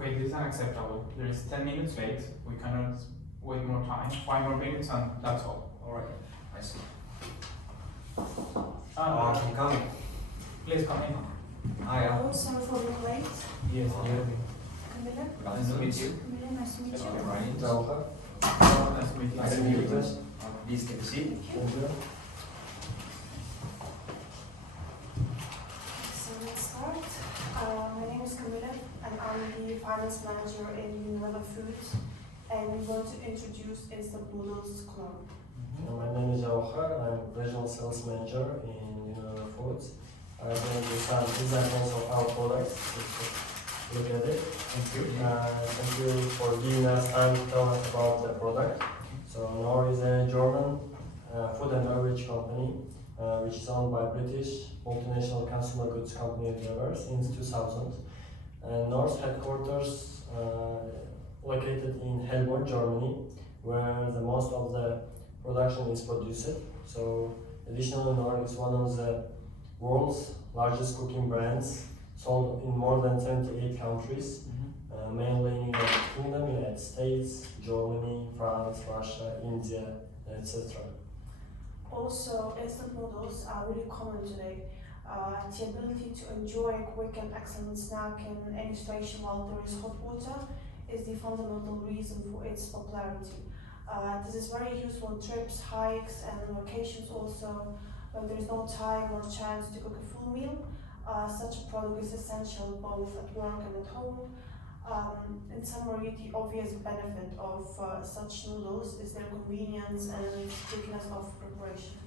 Okay, this is unacceptable. There is 10 minutes late. We cannot wait more time. 5 more minutes and that's all. Alright, I see. And Can you come in? please come in. Hi, Hello, sorry for being late. Yes, Kamile? nice to meet you. Kamile, nice to meet you. Ryan. Javokhir. Nice to meet you. Nice to meet you. Please take a seat. Thank you. So let's start. My name is Kamile and I'm the finance manager in Meliev Foods, and we want to introduce instant noodles Knorr. My name is Javokhir. I'm regional sales manager in Nguyen Foods. I'm going to do some examples of our products. Look at it. Thank you. Thank you for giving us time to tell us about the product. So Knorr is a German food and beverage company which is owned by British multinational consumer goods company Unilever since 2000. And Knorr's headquarters located in Helmholtz, Germany, where the most of the production is produced. So additionally, Knorr is one of the world's largest cooking brands, sold in more than 78 countries, mainly in the Kingdom, United States, Germany, France, Russia, India, etc. Also, instant noodles are really common today. The ability to enjoy a quick and excellent snack in any situation while there is hot water is the fundamental reason for its popularity. This is very useful on trips, hikes, and vacations also, when there is no time or chance to cook a full meal. Such a product is essential both at work and at home. In summary, the obvious benefit of such noodles is their convenience and quickness of preparation.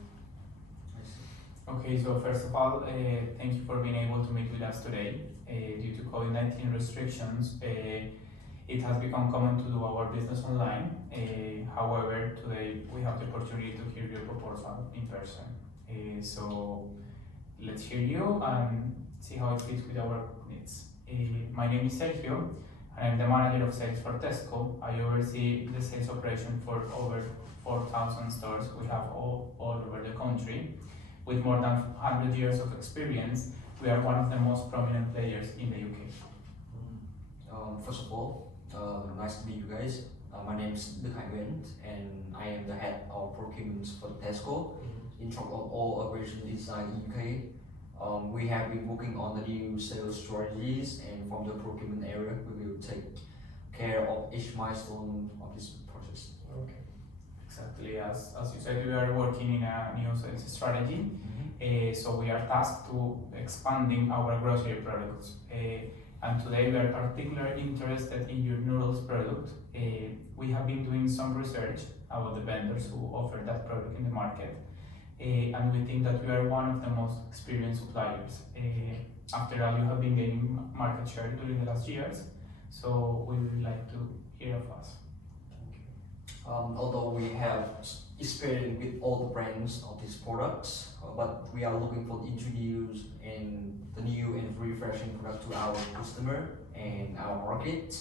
Okay, so first of all, thank you for being able to meet with us today. Due to COVID-19 restrictions, it has become common to do our business online. However, today we have the opportunity to hear your proposal in person. So let's hear you and see how it fits with our needs. My name is Sergio, and I'm the manager of sales for Tesco. I oversee the sales operation for over 4,000 stores we have all over the country. With more than 100 years of experience, we are one of the most prominent players in the UK. First of all, nice to meet you guys. My name is Nguyen, and I am the head of procurement for Tesco, in charge of all operations inside the UK. We have been working on the new sales strategies, and from the procurement area, we will take care of each milestone of this process. Okay. Exactly, as you said, we are working in a new sales strategy. So we are tasked to expanding our grocery products. And today we are particularly interested in your noodles product. We have been doing some research about the vendors who offer that product in the market. And we think that we are one of the most experienced suppliers. After all, you have been gaining market share during the last years, so we would like to hear of us. Although we have experience with all the brands of these products, but we are looking for introduce and the new and refreshing product to our customer and our market.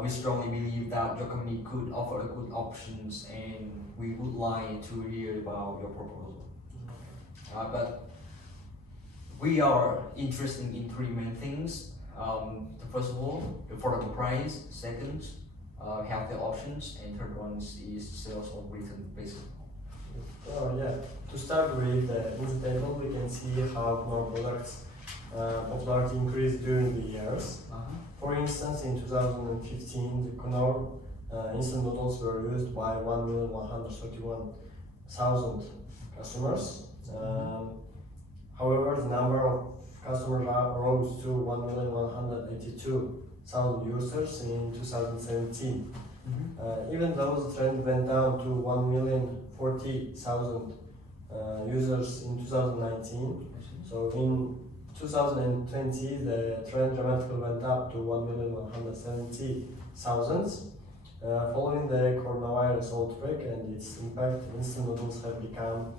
We strongly believe that your company could offer good options, and we would like to hear about your proposal. But we are interested in three main things. First of all, the affordable price. Second, have the options, and third one is sales of return basically. Oh yeah. To start with, in the table we can see how Knorr products popularity increased during the years. For instance, in 2015, the Knorr instant noodles were used by 1,131,000 customers. However, the number of customers rose to 1,182,000 users in 2017. Even though the trend went down to 1,040,000 users in 2019, so in 2020 the trend dramatically went up to 1,170,000. Following the coronavirus outbreak and its impact, instant noodles have become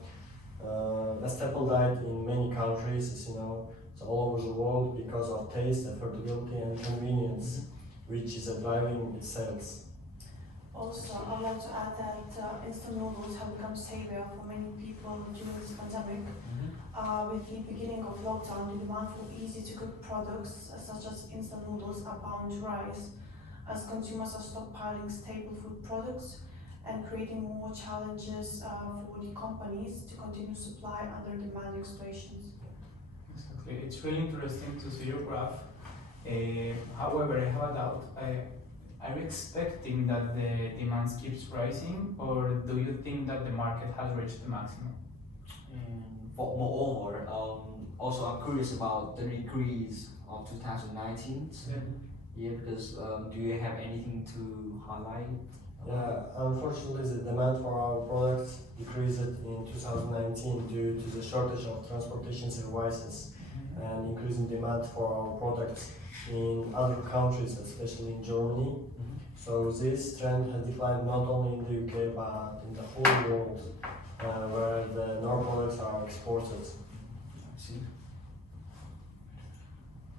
a staple diet in many countries, as you know, so all over the world, because of taste, affordability, and convenience, which is driving its sales. Also, I'd like to add that instant noodles have become savior for many people during this pandemic. With the beginning of lockdown, the demand for easy-to-cook products such as instant noodles are bound to rise, as consumers are stockpiling staple food products and creating more challenges for the companies to continue supply under demanding situations. Exactly. It's really interesting to see your graph. However, I have a doubt. Are you expecting that the demand keeps rising, or do you think that the market has reached the maximum? Moreover, also I'm curious about the decrease of 2019. Yeah, because do you have anything to highlight? Yeah, unfortunately, the demand for our products decreased in 2019 due to the shortage of transportation services and increasing demand for our products in other countries, especially in Germany. So this trend has declined not only in the UK but in the whole world, where the Nor products are exported. I see.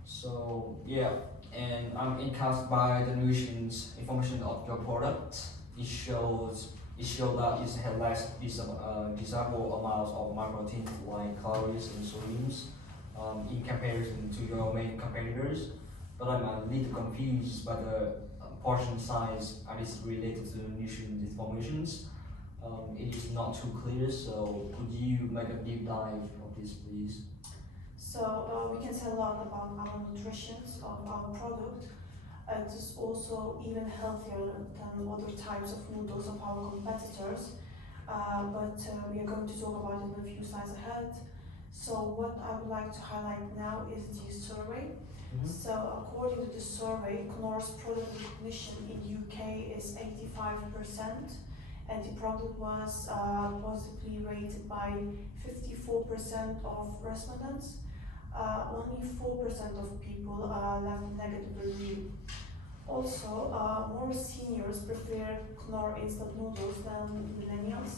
So yeah, and I'm encouraged by the nutrition's information of your product. It shows that it has less desirable amounts of micronutrients like calories and sodiums in comparison to your main competitors. But I'm a little confused by the portion size and it's related to nutrient informations. It is not too clear, so could you make a deep dive of this, please? So we can say a lot about our nutrition of our product. It is also even healthier than other types of noodles of our competitors. But we are going to talk about it in a few slides ahead. So what I would like to highlight now is the survey. So according to the survey, Knorr's product recognition in UK is 85%, and the product was positively rated by 54% of respondents. Only 4% of people left a negative review. Also, more seniors prefer Knorr instant noodles than millennials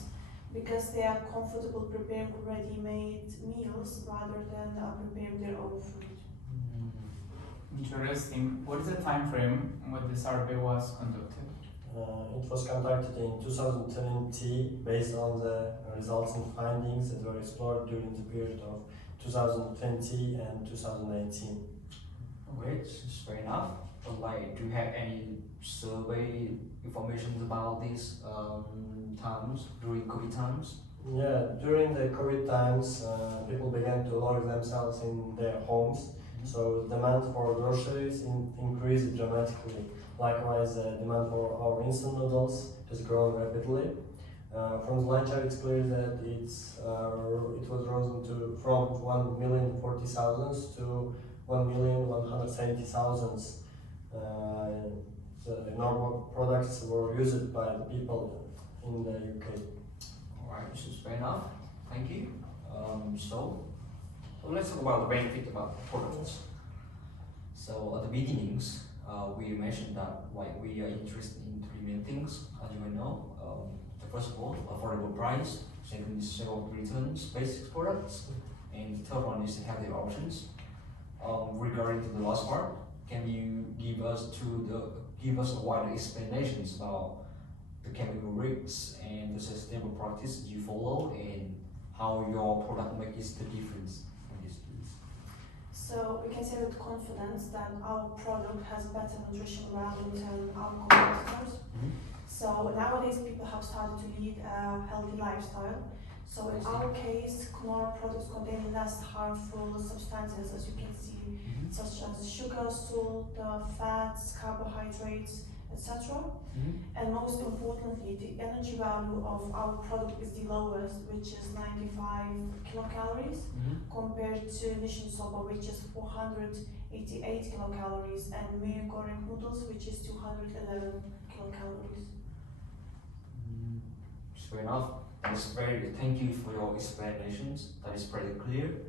because they are comfortable preparing ready-made meals rather than preparing their own food. Interesting. What is the time frame when the survey was conducted? It was conducted in 2020 based on the results and findings that were explored during the period of 2020 and 2019. Okay, it's fair enough. But like, do you have any survey information about these times during COVID times? Yeah, during the COVID times, people began to lock themselves in their homes, so demand for groceries increased dramatically. Likewise, the demand for our instant noodles has grown rapidly. From the line chart, it's clear that it was risen from 1,040,000 to 1,170,000. The normal products were used by the people in the UK. Alright, this is fair enough. Thank you. So let's talk about the benefit about the products. So at the beginnings, we mentioned that like we are interested in three main things, as you may know. The first of all, affordable price. Second is zero returns basic products, and the third one is to have the options. Regarding to the last part, can you give us a wider explanations about the chemical risks and the sustainable practices you follow and how your product makes the difference in this, please? So we can say with confidence that our product has better nutrition value than our competitors. So nowadays people have started to lead a healthy lifestyle. So in our case, Knorr products contain less harmful substances, as you can see, such as sugar, salt, fats, carbohydrates, etc. And most importantly, the energy value of our product is the lowest, which is 95 kilocalories, compared to Nishin Soba, which is 488 kilocalories, and Mae Goreng noodles, which is 211 kilocalories. Fair enough. Thank you for your explanations. That is pretty clear.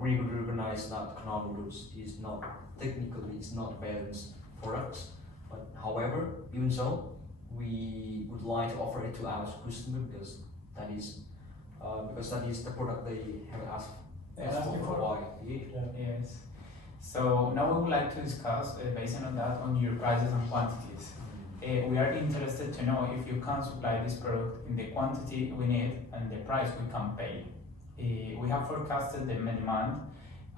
We would recognize that Knorr noodles is not balanced products. But however, even so, we would like to offer it to our customer because that is the product they have asked for a while. Yes. So now we would like to discuss, based on that, on your prices and quantities. We are interested to know if you can supply this product in the quantity we need and the price we can pay. We have forecasted the demand,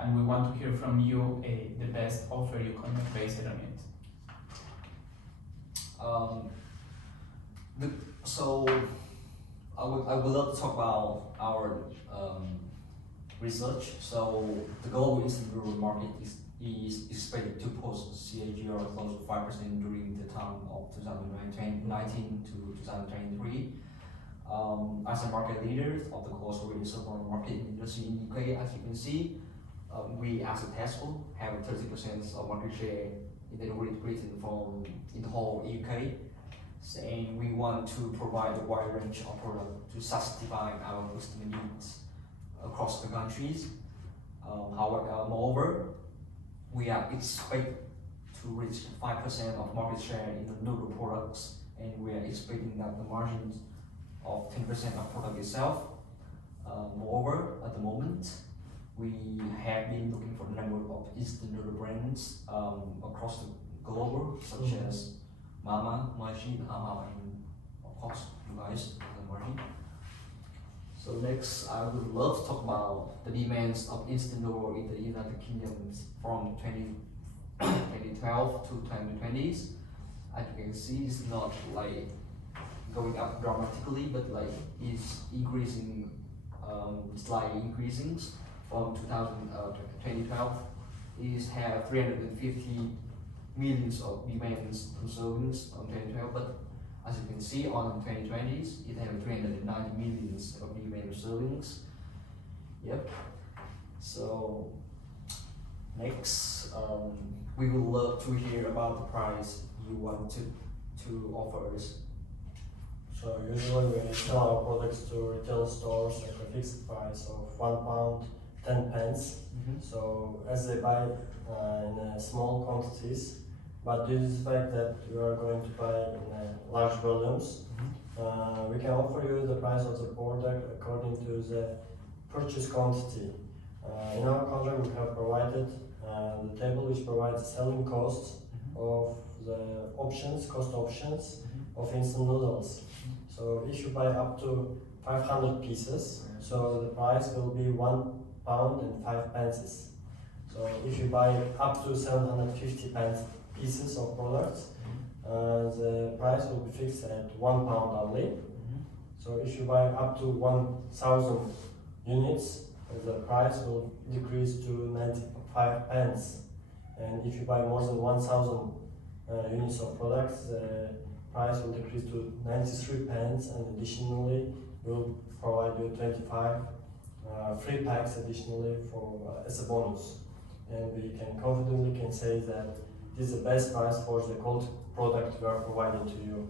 and we want to hear from you the best offer you can make based on it. So I would love to talk about our research. So the global instant noodle market is expected to post CAGR close to 5% during the time of 2019 to 2023. As a market leader of the coursework and software market industry in UK, as you can see, we as a Tesco have 30% of market share in the Great Britain in the whole UK. And we want to provide a wide range of products to satisfy our customer needs across the countries. Moreover, we are expected to reach 5% of market share in the noodle products, and we are expecting that the margins of 10% of product itself. Moreover, at the moment, we have been looking for a number of instant noodle brands across the globe, such as Mama, Maji, Hama, and of course, you guys, the Maji. So next, I would love to talk about the demands of instant noodle in the United Kingdom from 2012 to 2020s. As you can see, it's not like going up dramatically, but like it's increasing, slightly increasing from 2012. It have 350 millions of demands consumers on 2012, but as you can see on 2020s, it have 390 millions of demand servings. Yep. So next, we would love to hear about the price you want to offer us. So usually we sell our products to retail stores at a fixed price of £1, 10 pence. So as they buy in small quantities, but due to the fact that you are going to buy in large volumes, we can offer you the price of the product according to the purchase quantity. In our contract, we have provided the table which provides the selling costs of the cost options of instant noodles. So if you buy up to 500 pieces, so the price will be £1 and 5 pence. So if you buy up to 750 pieces of products, the price will be fixed at £1 only. So if you buy up to 1,000 units, the price will decrease to 95 pence. And if you buy more than 1,000 units of products, the price will decrease to 93 pence, and additionally we'll provide you 25 free packs additionally for as a bonus. And we can confidently say that this is the best price for the quality product we are providing to you.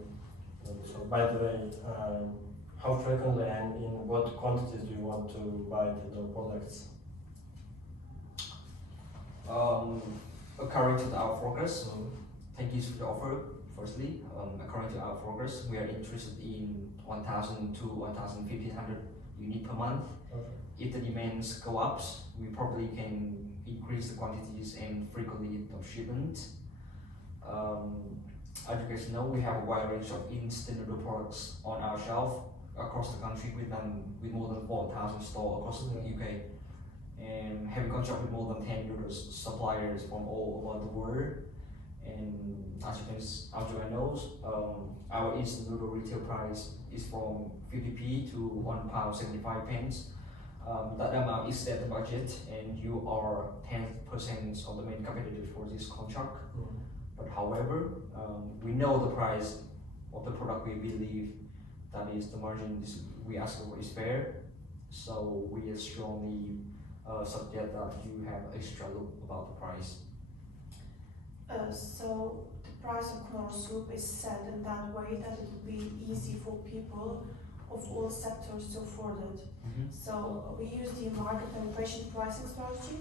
So by the way, how frequently and in what quantities do you want to buy the products? According to our forecast, thank you for the offer. Firstly, according to our forecast, we are interested in 1,000 to 1,500 units per month. Okay. If the demands go up, we probably can increase the quantities and frequency of shipment. As you guys know, we have a wide range of instant noodle products on our shelf across the country with more than 4,000 stores across the UK, and having contract with more than 10 noodle suppliers from all over the world. And as you guys know, our instant noodle retail price is from 50p to £1.75 pence. That amount is set the budget, and you are 10% of the main competitor for this contract. But however, we know the price of the product. We believe that is the margin we ask for is fair. So we strongly suggest that you have extra look about the price. So the price of knorr soup is set in that way that it will be easy for people of all sectors to afford it. So we use the market penetration pricing strategy,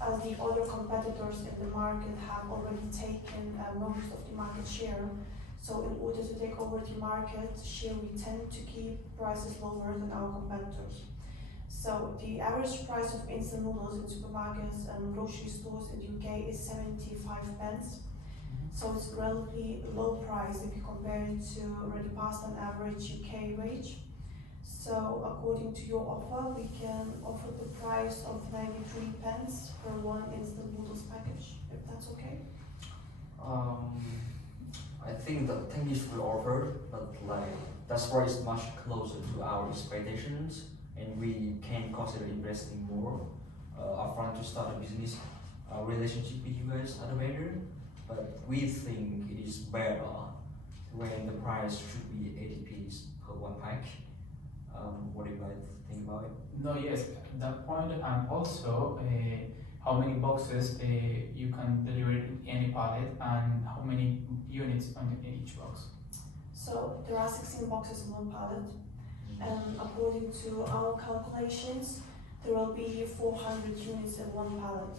as the other competitors in the market have already taken most of the market share. So in order to take over the market share, we tend to keep prices lower than our competitors. So the average price of instant noodles in supermarkets and grocery stores in the UK is 75 pence. So it's relatively low price if you compare it to already past an average UK wage. So according to your offer, we can offer the price of 93 pence per one instant noodles package, if that's okay. I think the thank you for the offer, but like that's why it's much closer to our expectations, and we can consider investing more upfront to start a business relationship with you guys as a vendor. But we think it is better when the price should be 80p per one pack. What do you guys think about it? No, yes, that point, and also how many boxes you can deliver in any pallet, and how many units on each box. So there are 16 boxes in one pallet, and according to our calculations, there will be 400 units in one pallet.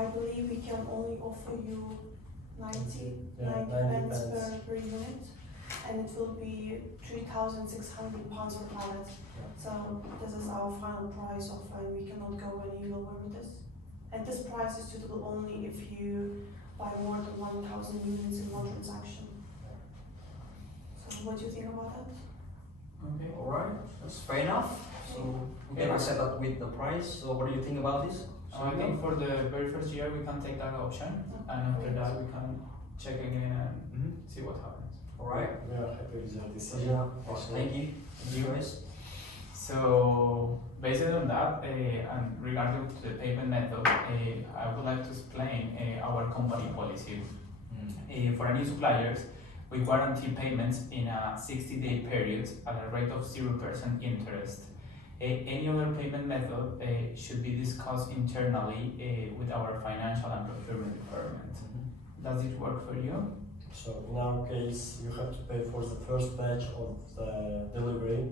I believe we can only offer you 90 pence per unit, and it will be £3,600 per pallet. So this is our final price offer, and we cannot go any lower with this. And this price is suitable only if you buy more than 1,000 units in one transaction. So what do you think about that? Okay. Alright, that's fair enough. So we can accept that with the price. So what do you think about this? So I think for the very first year we can take that option, and after that we can check again and see what happens. Alright. We are happy with your decision. Thank you. Thank you guys. So based on that, and regarding to the payment method, I would like to explain our company policy. For new suppliers, we guarantee payments in a 60-day period at a rate of 0% interest. Any other payment method should be discussed internally with our financial and procurement department. Does it work for you? So in our case, you have to pay for the first batch of the delivery,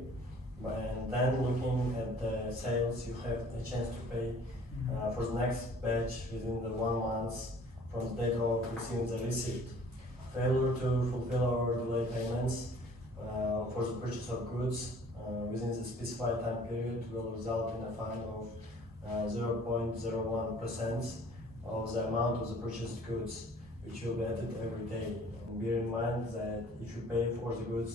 and then looking at the sales, you have a chance to pay for the next batch within the 1 month from the date of receiving the receipt. Failure to fulfill our delay payments for the purchase of goods within the specified time period will result in a fine of 0.01% of the amount of the purchased goods, which will be added every day. And bear in mind that if you pay for the goods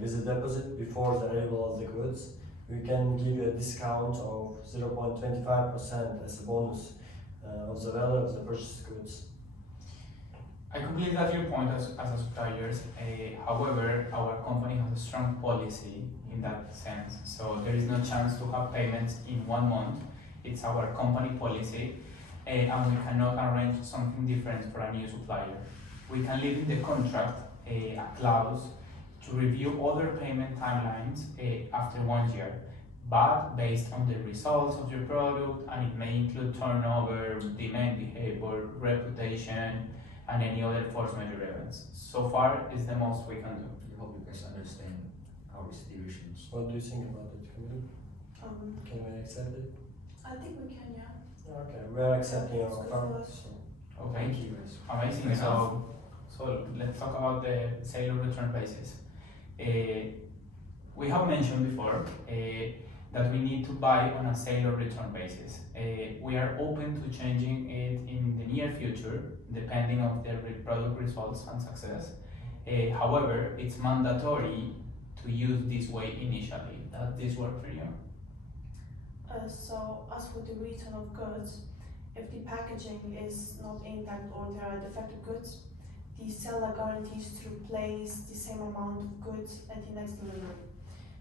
with a deposit before the arrival of the goods, we can give you a discount of 0.25% as a bonus of the value of the purchased goods. I completely have your point as a supplier. However, our company has a strong policy in that sense. So there is no chance to have payments in 1 month. It's our company policy, and we cannot arrange something different for a new supplier. We can leave in the contract a clause to review other payment timelines after 1 year, but based on the results of your product, and it may include turnover, demand behavior, reputation, and any other force majeure events. So far is the most we can do. I hope you guys understand our situations. What do you think about it, Kamile? Can we accept it? I think we can, yeah. Okay, we are accepting It's our good offer. for us. Okay. Thank you guys. Amazing. Fair So let's talk about the sale or return basis. We have mentioned before that we need to buy on a sale or return basis. We are open to changing it in the near future, depending on the product results and success. However, it's mandatory to use this way initially. Does this work for you? So as for the return of goods, if the packaging is not intact or there are defective goods, the seller guarantees to replace the same amount of goods at the next delivery.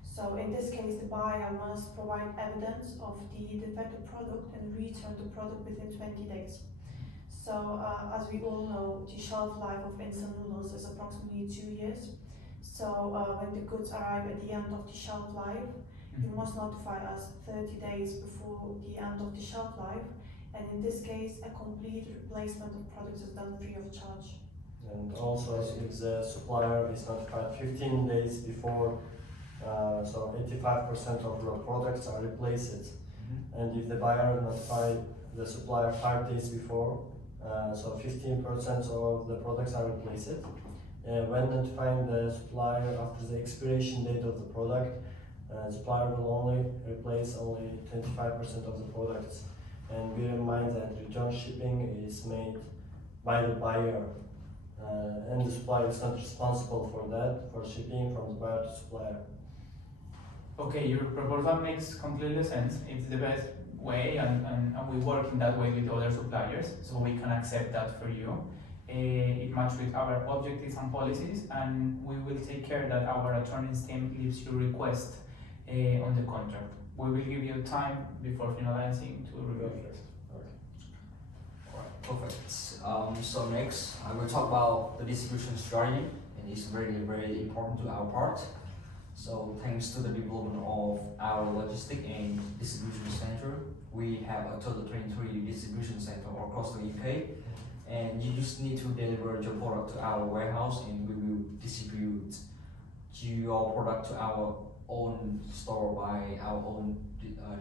So in this case, the buyer must provide evidence of the defective product and return the product within 20 days. So as we all know, the shelf life of instant noodles is approximately 2 years. So when the goods arrive at the end of the shelf life, you must notify us 30 days before the end of the shelf life, and in this case, a complete replacement of products is done free of charge. And also, if the supplier is notified 15 days before, so 85% of your products are replaced. And if the buyer notified the supplier 5 days before, so 15% of the products are replaced. When notifying the supplier after the expiration date of the product, supplier will only replace only 25% of the products. And bear in mind that return shipping is made by the buyer, and the supplier is not responsible for that, for shipping from the buyer to supplier. Okay, your proposal makes completely sense. It's the best way, and we work in that way with other suppliers, so we can accept that for you. It matches with our objectives and policies, and we will take care that our attorney's team leaves your request on the contract. We will give you time before finalizing to review it. Alright, perfect. So next, I will talk about the distribution strategy, and it's very important to our part. So thanks to the development of our logistic and distribution center, we have a total 23 distribution centers across the UK, and you just need to deliver your product to our warehouse, and we will distribute your product to our own store by our own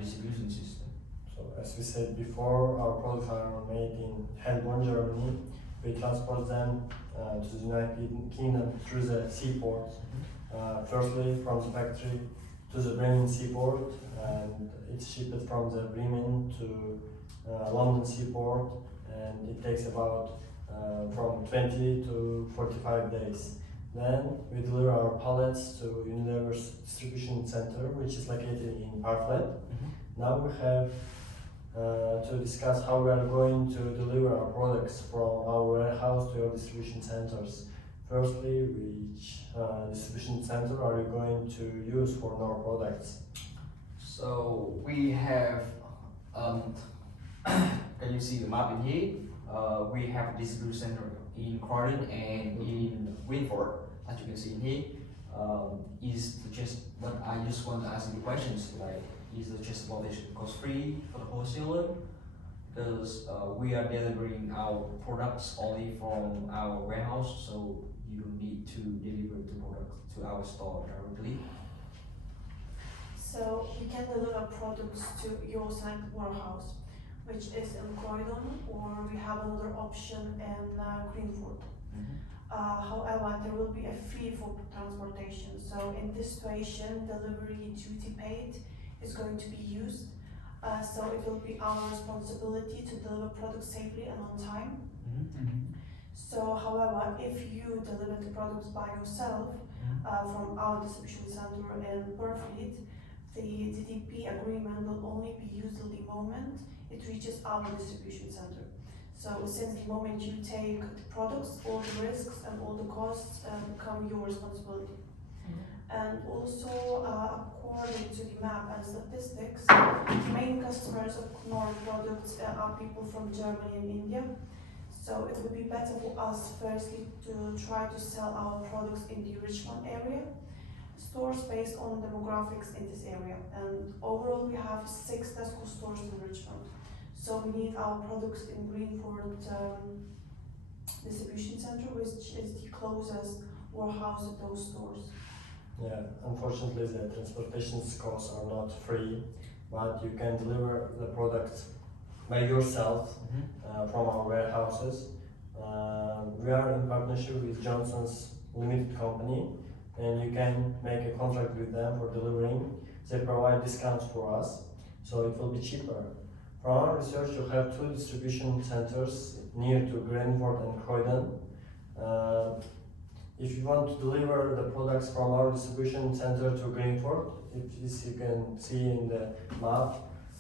distribution system. So as we said before, our products are made in Helborn, Germany. We transport them to the United Kingdom through the seaport. Firstly, from the factory to the Bremen seaport, and it's shipped from the Bremen to London seaport, and it takes about from 20 to 45 days. Then we deliver our pallets to Unilever's distribution center, which is located in Parkland. Now we have to discuss how we are going to deliver our products from our warehouse to your distribution centers. Firstly, which distribution center are you going to use for our products? So we have, can you see the map in here? We have a distribution center in Croydon and in Winford, as you can see in here. But I just want to ask you questions like, is the transportation cost free for the wholesaler? Because we are delivering our products only from our warehouse, so you don't need to deliver the product to our store directly. So we can deliver products to your select warehouse, which is in Croydon, or we have another option in Greenford. However, there will be a fee for transportation. So in this situation, delivery duty paid is going to be used. So it will be our responsibility to deliver products safely and on time. So, however, if you deliver the products by yourself from our distribution center in Burfleet, the DDP agreement will only be used till the moment it reaches our distribution center. So since the moment you take the products, all the risks and all the costs become your responsibility. And also, according to the map and statistics, the main customers of Knorr products are people from Germany and India. So it would be better for us, firstly, to try to sell our products in the Richmond area, stores based on demographics in this area. And overall, we have 6 Tesco stores in Richmond. So we need our products in Greenford distribution center, which is the closest warehouse to those stores. Yeah, unfortunately the transportation costs are not free, but you can deliver the products by yourself from our warehouses. We are in partnership with Johnson's Limited Company, and you can make a contract with them for delivering. They provide discounts for us, so it will be cheaper. From our research, you have 2 distribution centers near to Greenford and Croydon. If you want to deliver the products from our distribution center to Greenford, as you can see in the map,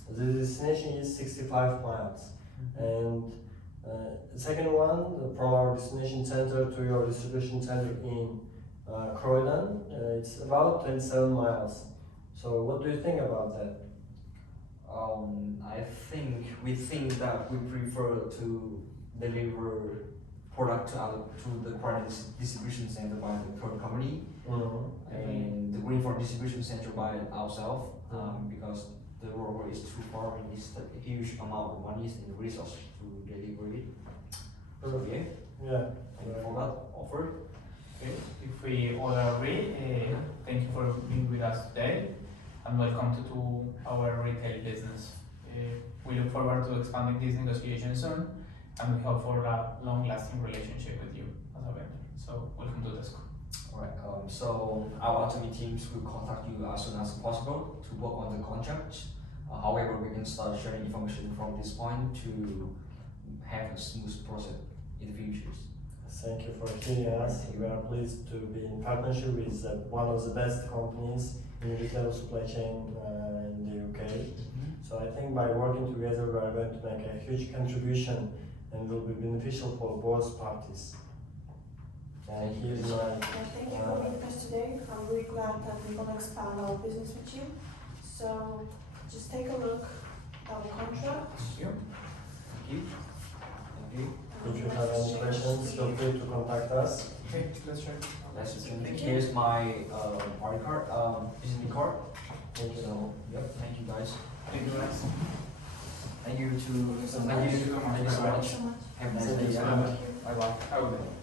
the destination is 65 miles. And the second one, from our destination center to your distribution center in Croydon, it's about 27 miles. So what do you think about that? We think that we prefer to deliver product to the Croydon distribution center by the third company, and the Greenford distribution center by ourselves, because the road is too far and it's a huge amount of money and resources to deliver it. So yeah, for that offer. Okay. If we all agree, thank you for being with us today, and welcome to our retail business. We look forward to expanding this negotiation soon, and we hope for a long-lasting relationship with you as a vendor. So welcome to Tesco. Alright, so our attorney teams will contact you as soon as possible to work on the contract. However, we can start sharing information from this point to have a smooth process in the future. Thank you for hearing us. We are pleased to be in partnership with one of the best companies in retail supply chain in the UK. So I think by working together we are going to make a huge contribution and will be beneficial for both parties. And here's my Thank you for meeting us today. I'm really glad that we're going to expand our business with you. So just take a look at our contract. Thank you. Thank you. Thank you. if you have any questions, feel free to contact us. Okay, let's check. Here's my ID card, visiting card. Thank you. So, yep, thank you guys. Thank you, guys. Thank you to, Thank you so thank you much. so much. so much. Have a nice Thank you day. so much. Bye bye. Have a good day.